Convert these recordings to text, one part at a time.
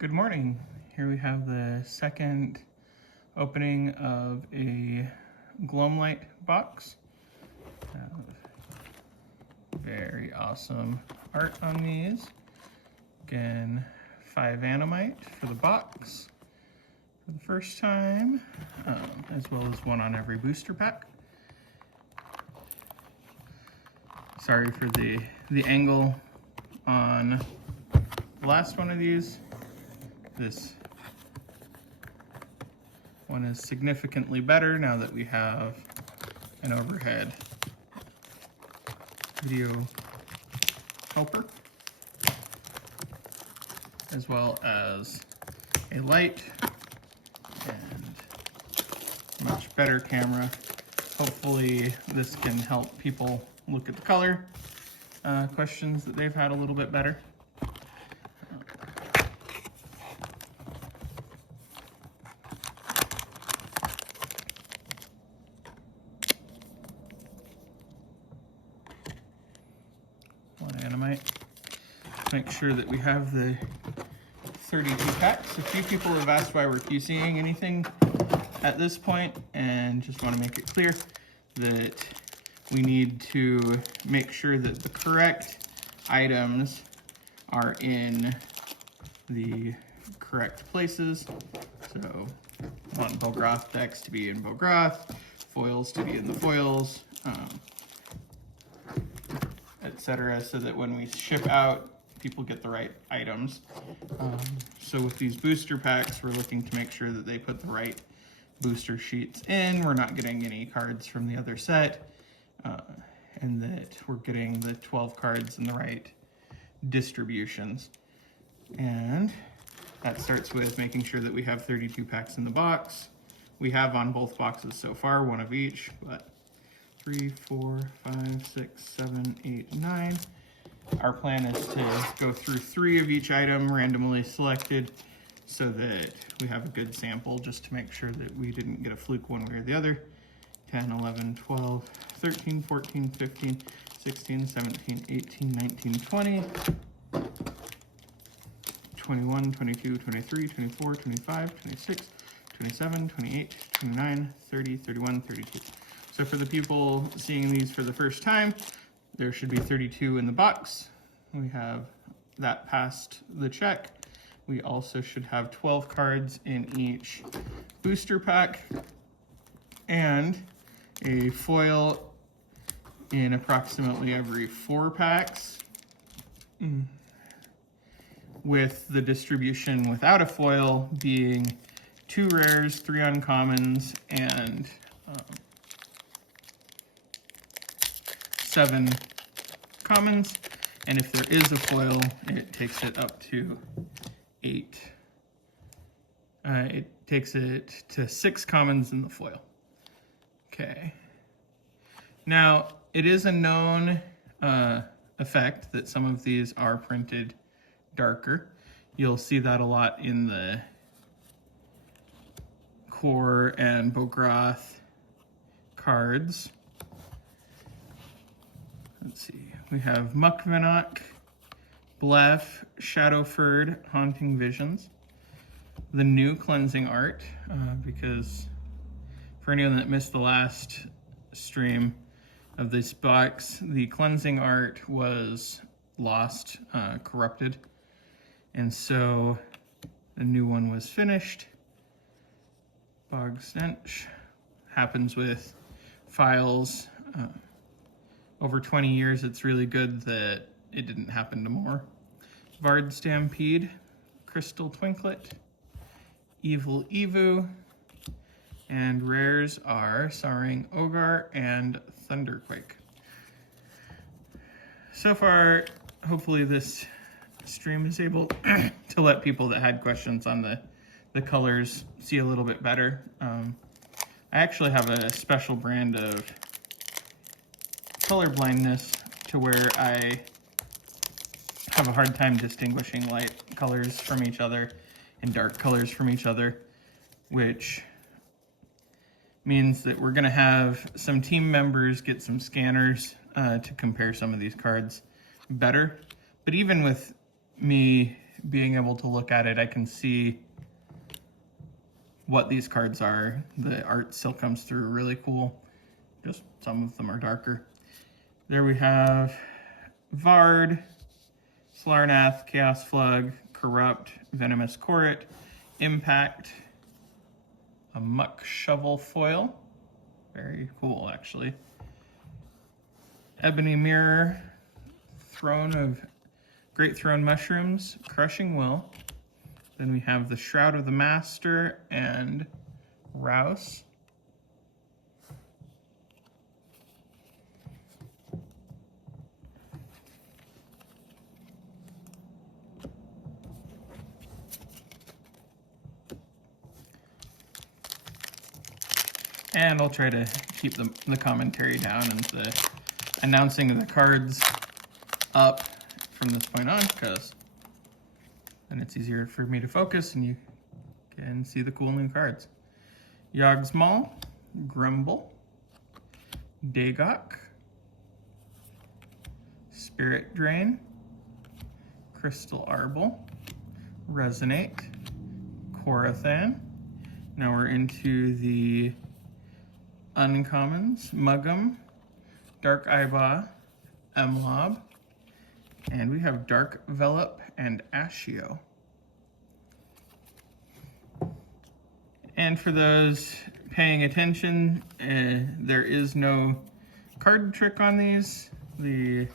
Good morning. Here we have the second opening of a Gloamlight box. Very awesome art on these. Again, 5 Animite for the box for the first time, as well as 1 on every booster pack. Sorry for the angle on the last one of these. This one is significantly better now that we have an overhead video helper, as well as a light and much better camera. Hopefully this can help people look at the color questions that they've had a little bit better. Animite. Make sure that we have the 32 packs. A few people have asked why we're QCing anything at this point, and just want to make it clear that we need to make sure that the correct items are in the correct places. So I want Bogroth decks to be in Bogroth, foils to be in the foils, etc., so that when we ship out, people get the right items. So with these booster packs, we're looking to make sure that they put the right booster sheets in. We're not getting any cards from the other set, and that we're getting the 12 cards in the right distributions. And that starts with making sure that we have 32 packs in the box. We have on both boxes so far, 1 of each, but 3, 4, 5, 6, 7, 8, 9. Our plan is to go through 3 of each item randomly selected so that we have a good sample, just to make sure that we didn't get a fluke one way or the other. 10, 11, 12, 13, 14, 15, 16, 17, 18, 19, 20, 21, 22, 23, 24, 25, 26, 27, 28, 29, 30, 31, 32. So for the people seeing these for the first time, there should be 32 in the box. We have that past the check. We also should have 12 cards in each booster pack and a foil in approximately every 4 packs, with the distribution without a foil being 2 rares, 3 uncommons, and 7 commons, and if there is a foil, it takes it up to 8. It takes it to 6 commons in the foil. Okay. Now, it is a known effect that some of these are printed darker. You'll see that a lot in the Core and Bogroth cards. Let's see, we have Mukvenok, Blef, Shadowford, Haunting Visions, the new cleansing art, because for anyone that missed the last stream of this box, the cleansing art was lost, corrupted, and so the new one was finished. Bog Stench happens with files. Over 20 years, it's really good that it didn't happen to more. Vard Stampede, Crystal Twinklet, Evil Evu, and rares are Soaring Ogar and Thunderquake. So far, hopefully this stream is able to let people that had questions on the colors see a little bit better. I actually have a special brand of color blindness to where I have a hard time distinguishing light colors from each other and dark colors from each other, which means that we're going to have some team members get some scanners to compare some of these cards better. But even with me being able to look at it, I can see what these cards are. The art still comes through really cool. Just some of them are darker. There we have Vard, Slarnath, Chaos Flood, Corrupt, Venomous Corret, Impact, a Muck Shovel foil. Very cool, actually. Ebony Mirror, Great Throne Mushrooms, Crushing Will. Then we have the Shroud of the Master and Rouse. And I'll try to keep the commentary down and the announcing of the cards up from this point on, because then it's easier for me to focus and you can see the cool new cards. Yogg's Maul, Grumble, Dagoc, Spirit Drain, Crystal Arbol, Resonate, Korathan. Now we're into the uncommons, Muggum, Dark Eyebah, Mlob, and we have Dark Velop and Ashio. And for those paying attention, there is no card trick on these. The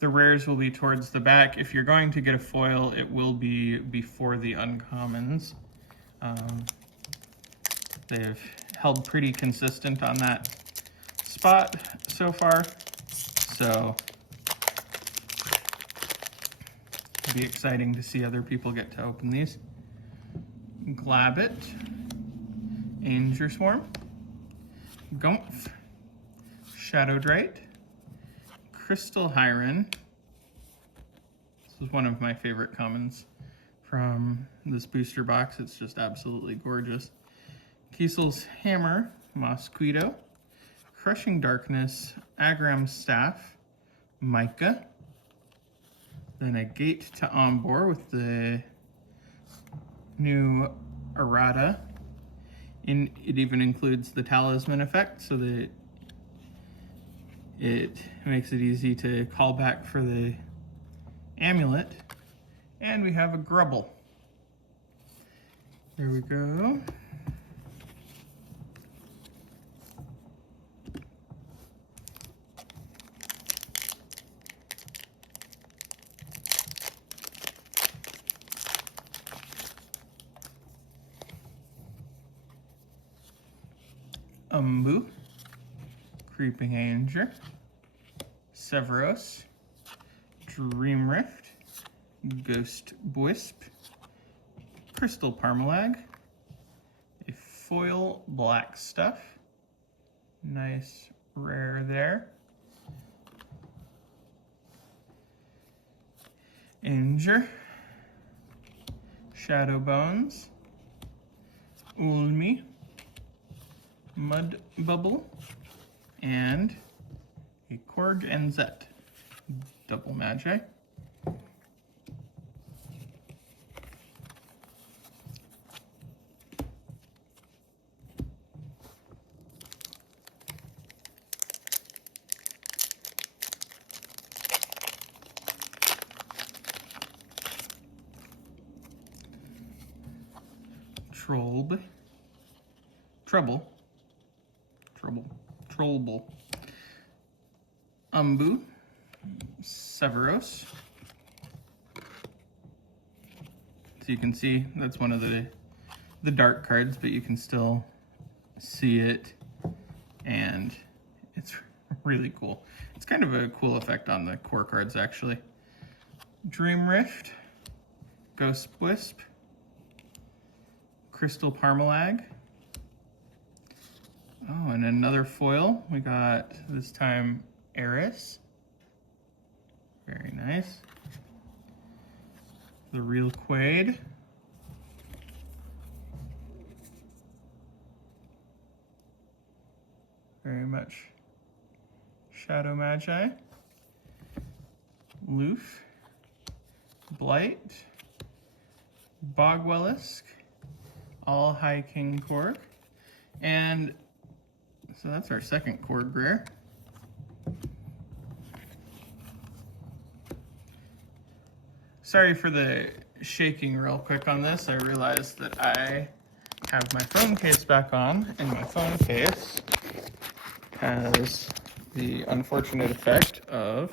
rares will be towards the back. If you're going to get a foil, it will be before the uncommons. They've held pretty consistent on that spot so far, so it'll be exciting to see other people get to open these. Glabbit, Anger Swarm, Gumph, Shadowdrate, Crystal Hyren. This is one of my favorite commons from this booster box. It's just absolutely gorgeous. Kiesel's Hammer, Mosquito, Crushing Darkness, Agram's Staff, Micah, then a Gate to Ombor with the new errata. It even includes the talisman effect so that it makes it easy to call back for the amulet. And we have a Grubble. There we go. Umbu, Creeping Anger, Severos, Dream Rift, Ghost Wisp, Crystal Parmalag, a foil Black Stuff, nice rare there, Anger, Shadow Bones, Ulmi, Mud Bubble, and a Korg and Zet. Double Magi. Trollbull, Umbu, Severos. So you can see that's one of the dark cards, but you can still see it, and it's really cool. It's kind of a cool effect on the core cards, actually. Dream Rift, Ghost Wisp, Crystal Parmalag. Oh, and another foil. We got, this time, Eris. Very nice. The Real Quaid. Very much Shadow Magi. Loof. Blight, Bogwellisk, all High King Korg, and so that's our second Korg rare. Sorry for the shaking real quick on this. I realized that I have my phone case back on, and my phone case has the unfortunate effect of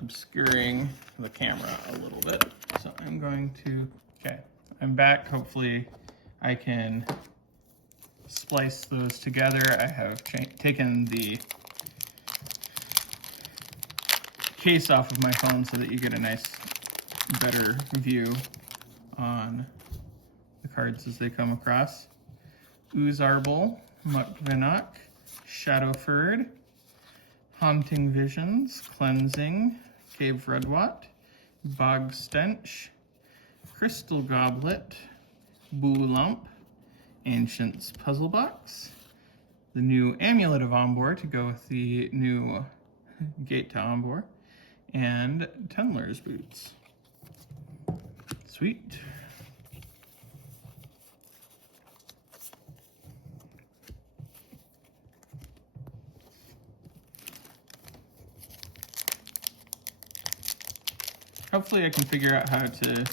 obscuring the camera a little bit. So I'm going to, okay, I'm back. Hopefully I can splice those together. I have taken the case off of my phone so that you get a nice, better view on the cards as they come across. Oozarbol, Mukvinok, Shadowford, Haunting Visions, Cleansing, Cave Redwat, Bog Stench, Crystal Goblet, Boolump, Ancient's Puzzle Box, the new Amulet of Ombor to go with the new Gate to Ombor, and Tendler's Boots. Sweet. Hopefully I can figure out how to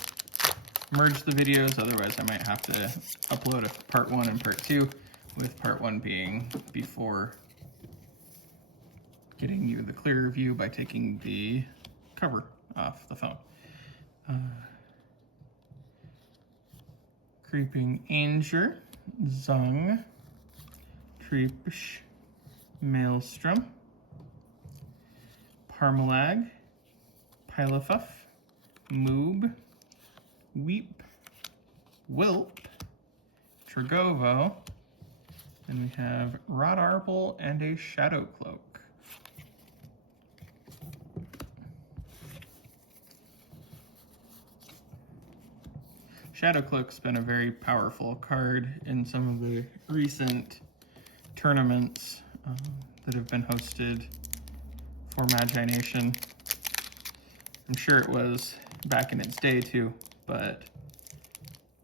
merge the videos, otherwise I might have to upload a part 1 and part 2, with part 1 being before getting you the clearer view by taking the cover off the phone. Creeping Anger, Zung, Treepish, Maelstrom, Parmalag, Pylafuff, Moob, Weep, Wilp, Tragovo, and we have Rodarble and a Shadow Cloak. Shadow Cloak's been a very powerful card in some of the recent tournaments that have been hosted for Magi-Nation. I'm sure it was back in its day too, but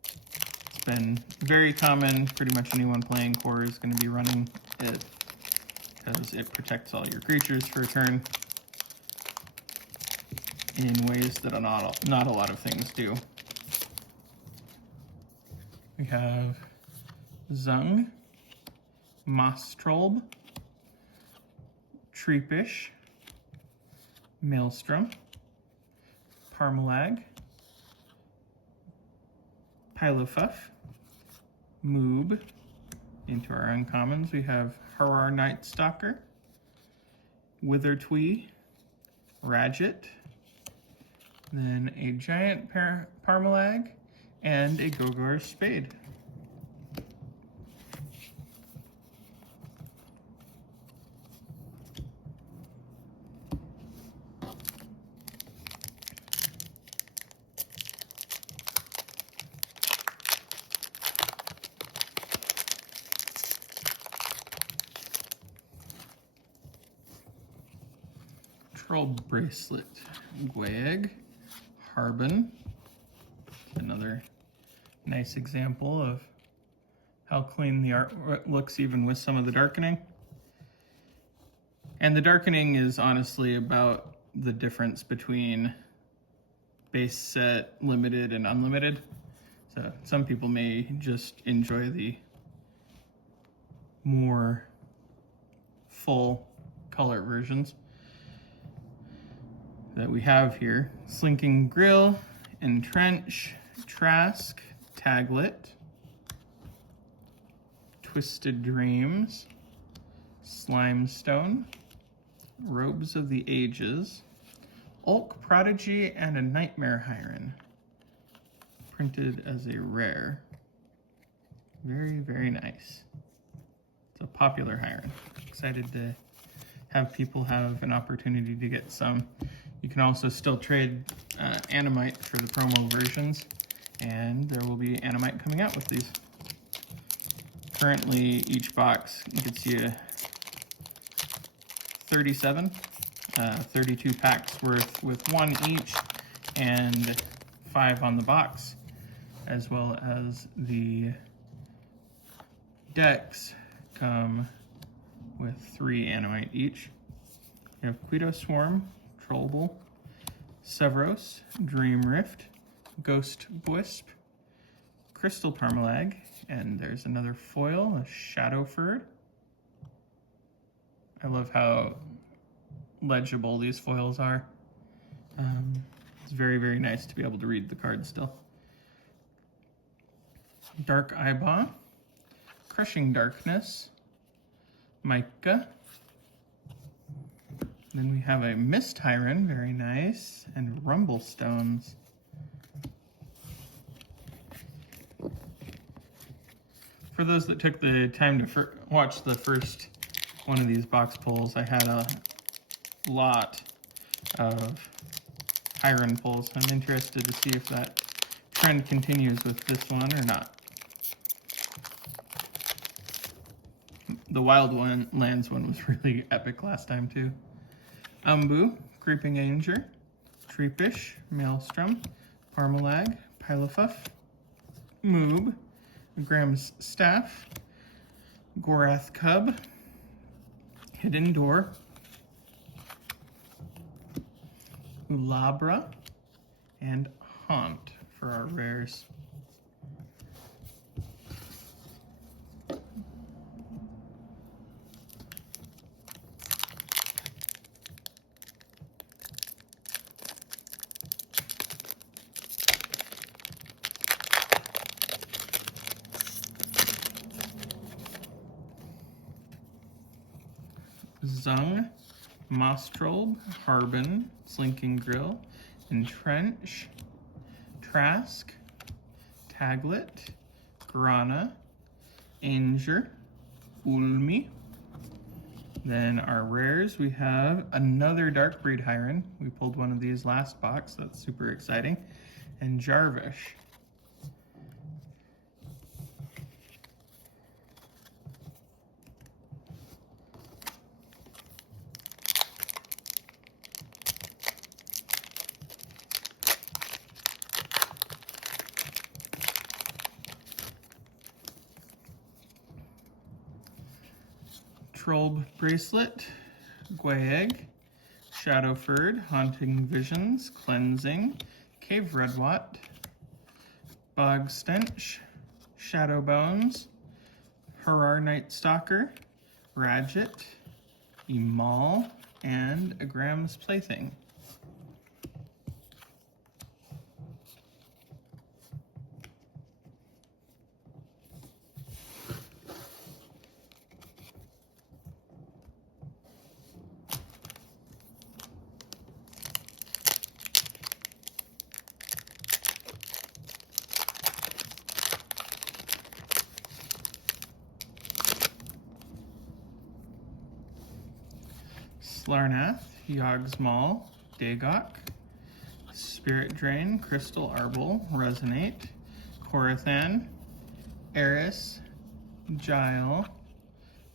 it's been very common. Pretty much anyone playing core is going to be running it because it protects all your creatures for a turn in ways that not a lot of things do. We have Zung, Mostrolb, Treepish, Maelstrom, Parmalag, Pylafuff, Moob. Into our uncommons, we have Harar Nightstalker, Withertwee, Radget, then a giant Parmalag, and a Gogor Spade. Troll Bracelet, Gweg, Harbin, another nice example of how clean the art looks even with some of the darkening. And the darkening is honestly about the difference between base set, limited, and unlimited. So some people may just enjoy the more full color versions that we have here. Slinking Grill, Entrench, Trask, Taglet, Twisted Dreams, Slimestone, Robes of the Ages, Ulk Prodigy, and a Nightmare Hyren, printed as a rare. Very, very nice. It's a popular Hyren. Excited to have people have an opportunity to get some. You can also still trade Animite for the promo versions, and there will be Animite coming out with these. Currently, each box gets you 32 packs worth with one each, and 5 on the box, as well as the decks come with 3 Animite each. We have Quito Swarm, Trollbull, Severos, Dream Rift, Ghost Wisp, Crystal Parmalag, and there's another foil, a Shadowford. I love how legible these foils are. It's very, very nice to be able to read the cards still. Dark Eyeball, Crushing Darkness, Micah. Then we have a Mist Hyren, very nice, and Rumblestones. For those that took the time to watch the first one of these box pulls, I had a lot of Hyren pulls. I'm interested to see if that trend continues with this one or not. The Wild Lands one was really epic last time too. Umbu, Creeping Anger, Treepish, Maelstrom, Parmalag, Pylafuff, Moob, Graham's Staff, Gorath Cub, Hidden Door, Ulabra, and Haunt for our rares. Zung, Mostrolb, Harbin, Slinking Grill, Entrench, Trask, Taglet, Grana, Anger, Ulmi. Then our rares, we have another Darkbreed Hyren. We pulled one of these last box, that's super exciting. And Jarvish. Trollb Bracelet, Gwaeg, Shadowford, Haunting Visions, Cleansing, Cave Redwat, Bog Stench, Shadowbones, Harar Night Stalker, Radget, Emal, and a Graham's Plaything. Slarnath, Yogsmal, Dagok, Spirit Drain, Crystal Arbol, Resonate, Korathan, Eris, Gile,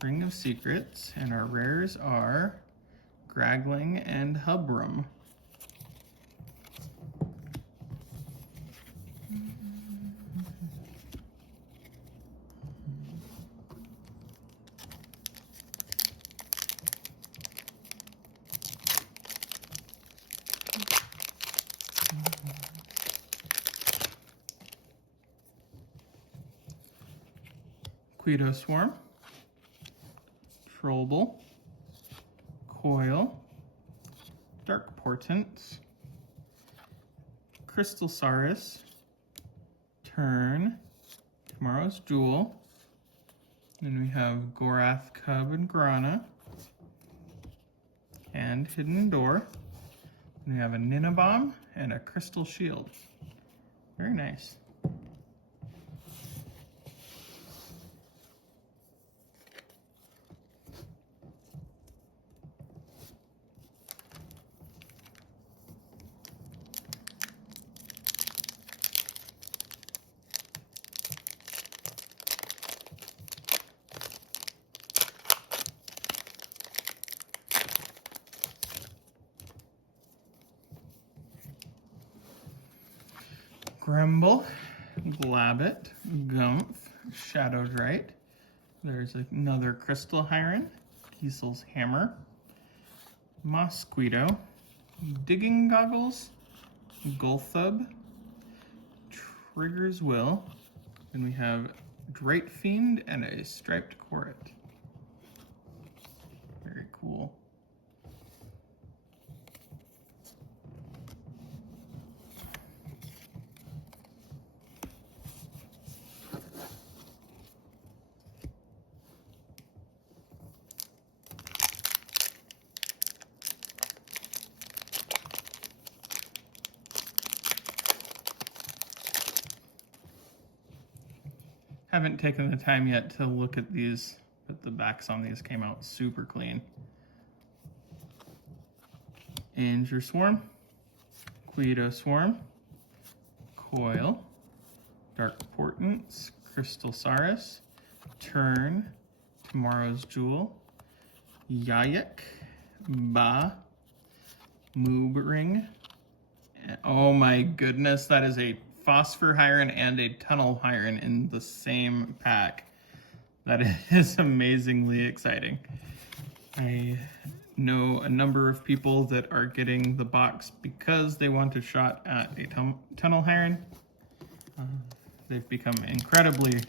Ring of Secrets, and our rares are Gragling and Hubrum. Quito Swarm, Trollbull, Coil, Dark Portent, Crystal Saurus, Turn, tomorrow's Duel, then we have Gorath Cub and Grana, and Hidden Door, and we have a Ninabomb and a Crystal Shield. Very nice. Grumble, Glabbit, Gumph, Shadowed Right. There's another Crystal Hyren, Kiesel's Hammer, Mosquito, Digging Goggles, Gulthub, Trigger's Will. Then we have Drite Fiend and a Striped Corret. Very cool. Haven't taken the time yet to look at these, but the backs on these came out super clean. Anger Swarm, Quito Swarm, Coil, Dark Portents, Crystal Saurus, Turn, Tomorrow's Jewel, Yayek, Ba, Moobring. Oh my goodness, that is a Phosphor Hyren and a Tunnel Hyren in the same pack. That is amazingly exciting. I know a number of people that are getting the box because they want a shot at a Tunnel Hyren. They've become incredibly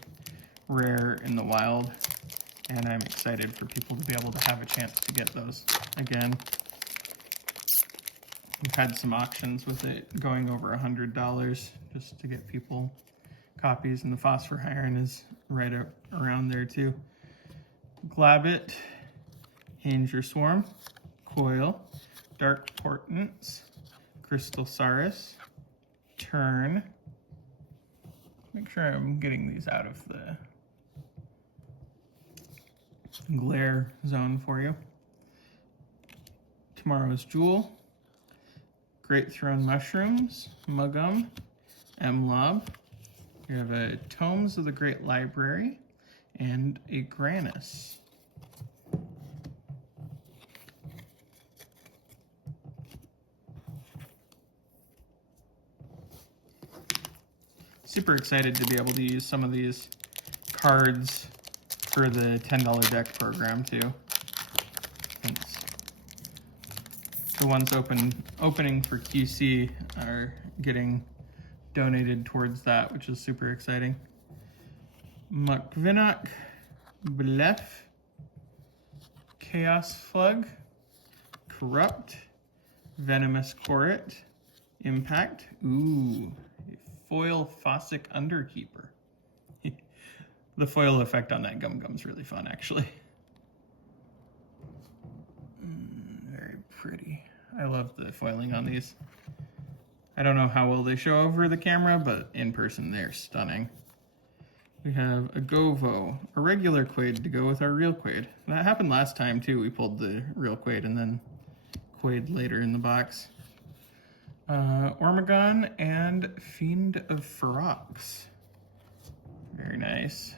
rare in the wild, and I'm excited for people to be able to have a chance to get those again. We've had some auctions with it going over $100 just to get people copies, and the Phosphor Hyren is right around there too. Glabbit, Anger Swarm, Coil, Dark Portents, Crystal Saurus, Turn. Make sure I'm getting these out of the glare zone for you. Tomorrow's Jewel, Great Throne Mushrooms, Mugum, Mlob. We have a Tomes of the Great Library and a Granus. Super excited to be able to use some of these cards for the $10 deck program too. The ones opening for QC are getting donated towards that, which is super exciting. Mukvinok, Blef, Chaos Slug, Corrupt, Venomous Corret, Impact. Ooh, Foil Fossick Underkeeper. The foil effect on that Gum's really fun, actually. Very pretty. I love the foiling on these. I don't know how well they show over the camera, but in person they're stunning. We have a Govo, a regular Quaid to go with our real Quaid. That happened last time too. We pulled the real Quaid and then Quaid later in the box. Ormagon and Fiend of Ferox. Very nice.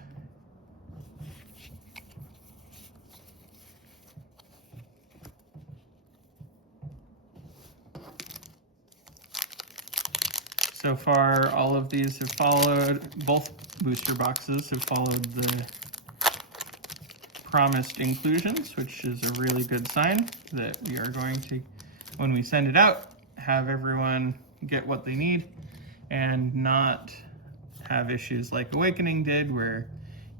So far, all of these have followed, both booster boxes have followed the promised inclusions, which is a really good sign that we are going to, when we send it out, have everyone get what they need and not have issues like Awakening did, where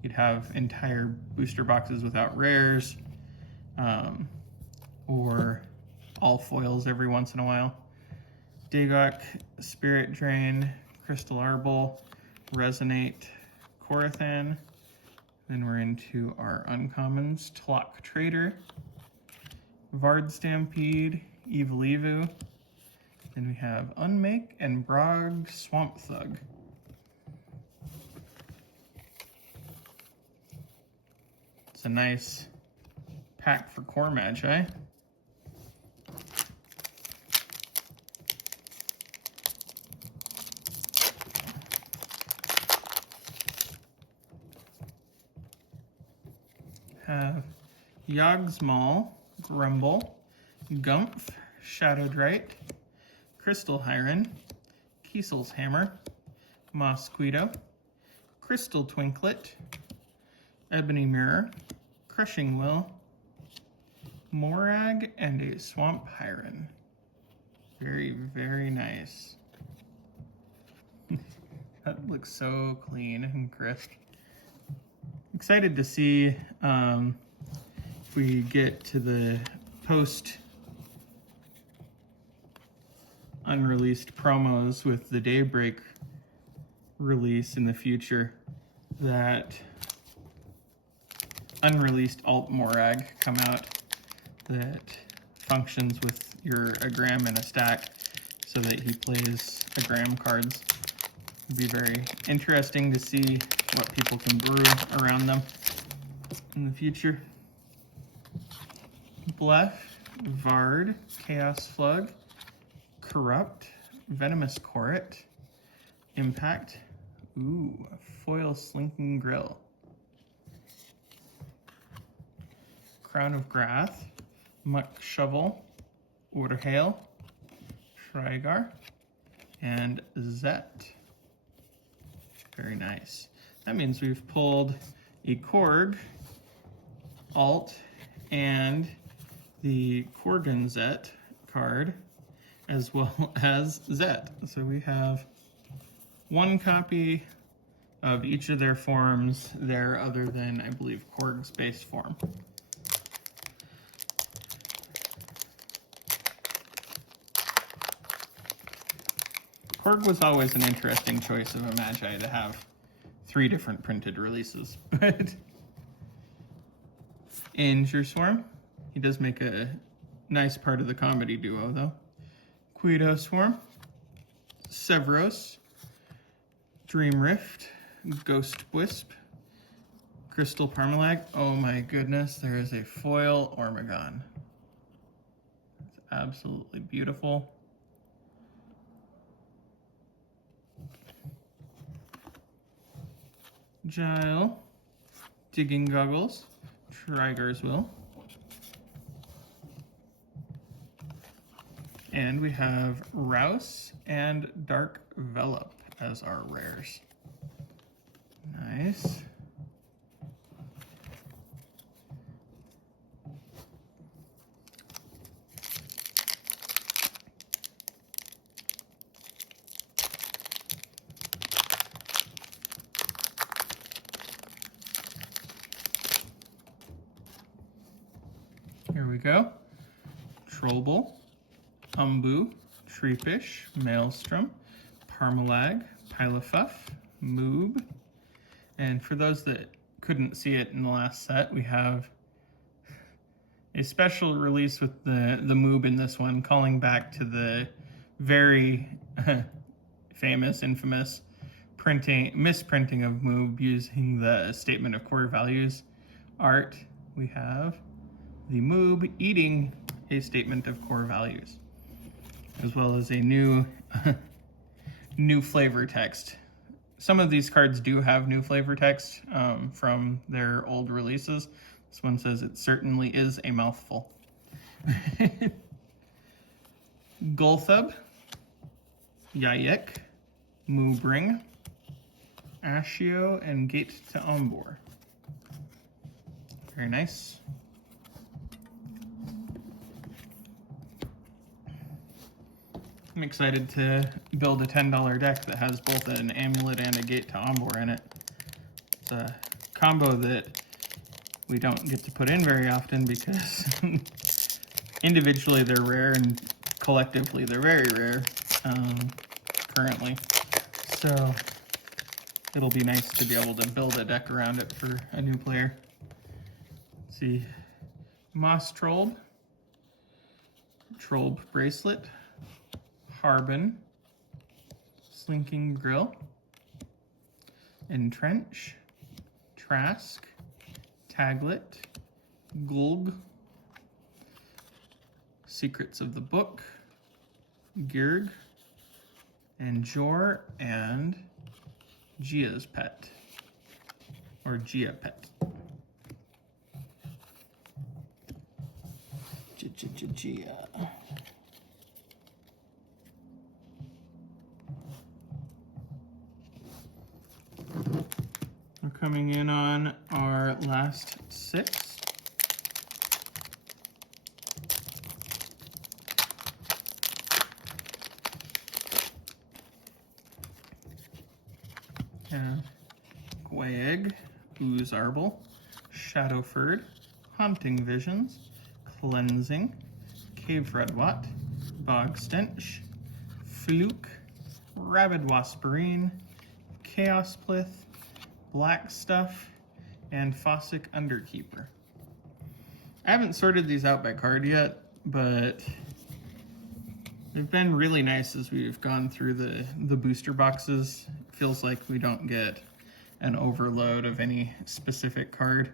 you'd have entire booster boxes without rares, or all foils every once in a while. Dagoc, Spirit Drain, Crystal Arbol, Resonate, Korathan. Then we're into our uncommons, Tlok Traitor, Vard Stampede, Evil Evu. Then we have Unmake and Brog Swamp Thug. It's a nice pack for core Magi. Have Yogsmal, Grumble, Gumph, Shadowed Right, Crystal Hyren, Kiesel's Hammer, Mosquito, Crystal Twinklet, Ebony Mirror, Crushing Will, Morag, and a Swamp Hyron. Very, very nice. That looks so clean and crisp. Excited to see if we get to the post unreleased promos with the Daybreak release in the future, that unreleased alt Morag come out that functions with your Agram in a stack so that he plays Agram cards. It'd be very interesting to see what people can brew around them in the future. Bluff, Vard, Chaos Slug, Corrupt, Venomous Corret, Impact, ooh, Foil Slinking Grill, Crown of Grath, Muck Shovel, Orderhail, Shrygar, and Zet. Very nice. That means we've pulled a Korg alt and the Korgan Zet card, as well as Zet. So we have one copy of each of their forms there, other than, I believe, Korg's base form. Korg was always an interesting choice of a Magi to have 3 different printed releases. But Injure Swarm, he does make a nice part of the comedy duo, though. Quito Swarm, Severos, Dream Rift, Ghost Wisp, Crystal Parmalag. Oh my goodness, there is a foil Ormagon. It's absolutely beautiful. Gile, Digging Goggles, Trigar's Will. And we have Rouse and Dark Velop as our rares. Nice. Here we go. Trollbull, Umbu, Treefish, Maelstrom, Parmalag, Pylafuff, Moob. And for those that couldn't see it in the last set, we have a special release with the Moob in this one, calling back to the very famous, infamous misprinting of Moob using the Statement of Core Values art. We have the Moob eating a Statement of Core Values, as well as a new new flavor text. Some of these cards do have new flavor text from their old releases. This one says it certainly is a mouthful. Gulthub, Yayek, Moobring, Ashio, and Gate to Ombor. Very nice. I'm excited to build a $10 deck that has both an Amulet and a Gate to Ombor in it. It's a combo that we don't get to put in very often because individually they're rare and collectively they're very rare currently. So it'll be nice to be able to build a deck around it for a new player. Let's see. Moss Trollb, Trollb Bracelet, Harbin, Slinking Grill, Entrench, Trask, Taglet, Gulg, Secrets of the Book, Girg, and Jor, and Gia's Pet, or Gia Pet. Gia. coming in on our last 6. Gwag, Oozarble, Shadowford, Haunting Visions, Cleansing, Cave Redwat, Bogstench, Fluke, Rabid Wasperine, Chaos Plith, Black Stuff, and Fossick Underkeeper. I haven't sorted these out by card yet, but they've been really nice as we've gone through the booster boxes. It feels like we don't get an overload of any specific card.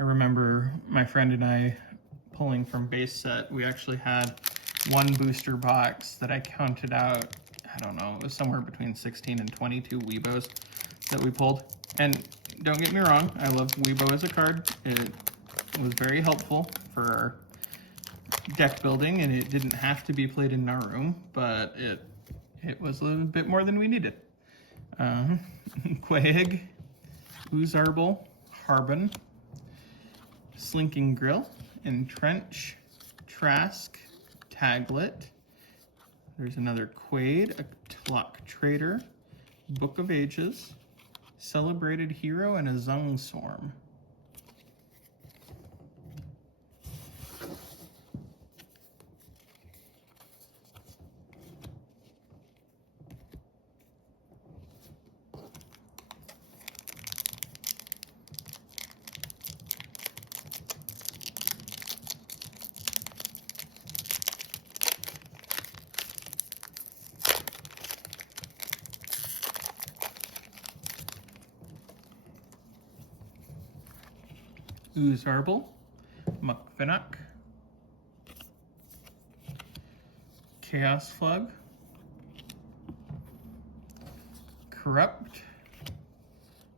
I remember my friend and I pulling from base set. We actually had one booster box that I counted out, I don't know, it was somewhere between 16 and 22 Weebos that we pulled. And don't get me wrong, I love Weebo as a card. It was very helpful for our deck building, and it didn't have to be played in our room, but it was a little bit more than we needed. Quag, Oozarble, Harbin, Slinking Grill, Entrench, Trask, Taglet. There's another Quaid, a Tlok Traitor, Book of Ages, Celebrated Hero, and a Zungswarm. Oozarble, Mukvinuk, Chaos Flug, Corrupt,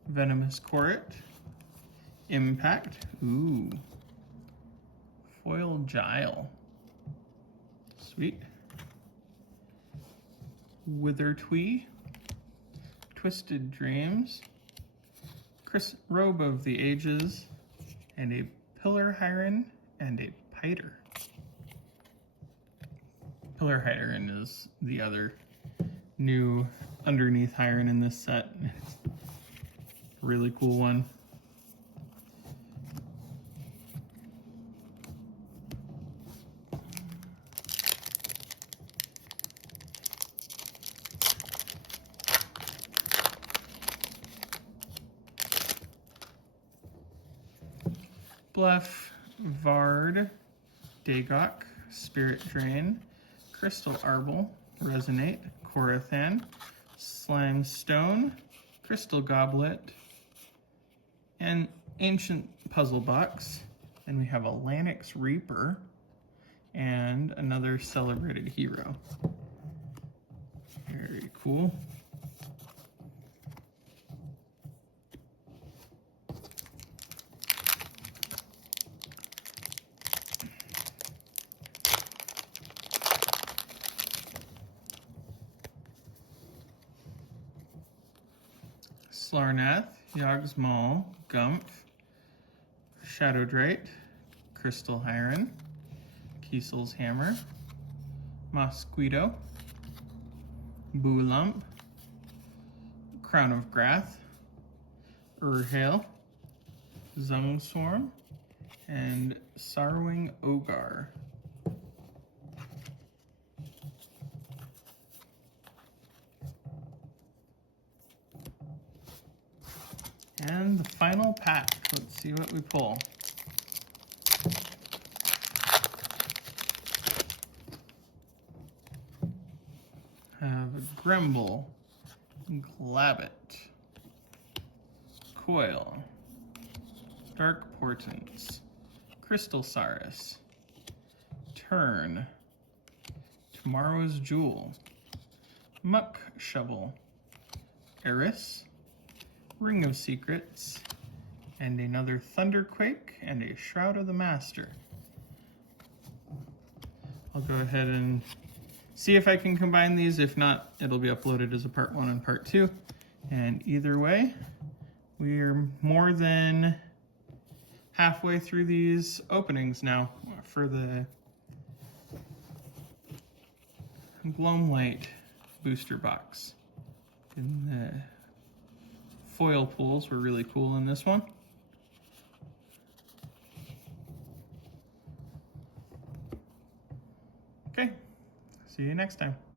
Venomous Corrit, Impact, ooh, Foil Gile, sweet, Withertwee, Twisted Dreams, Robe of the Ages, and a Pillar Hyren and a Piter. Pillar Hyren is the other new underneath Hyren in this set. Really cool one. Bluff, Vard, Dagok, Spirit Drain, Crystal Arble, Resonate, Korathan, Slime Stone, Crystal Goblet, and Ancient Puzzle Box. And we have a Lanix Reaper and another Celebrated Hero. Very cool. Slarnath, Yogsmal, Gumph, Shadowdrate, Crystal Hyren, Kiesel's Hammer, Mosquito, Boolump, Crown of Grath, Urhale, Zungswarm, and Sorrowing Ogar. And the final pack. Let's see what we pull. Have a Grimble, Glabbit, Coil, Dark Portents, Crystal Saurus, Turn, Tomorrow's Jewel, Muck Shovel, Eris, Ring of Secrets, and another Thunderquake, and a Shroud of the Master. I'll go ahead and see if I can combine these. If not, it'll be uploaded as a part 1 and part 2. And either way, we're more than halfway through these openings now for the Gloamlight booster box. And the foil pulls were really cool in this one. Okay, see you next time.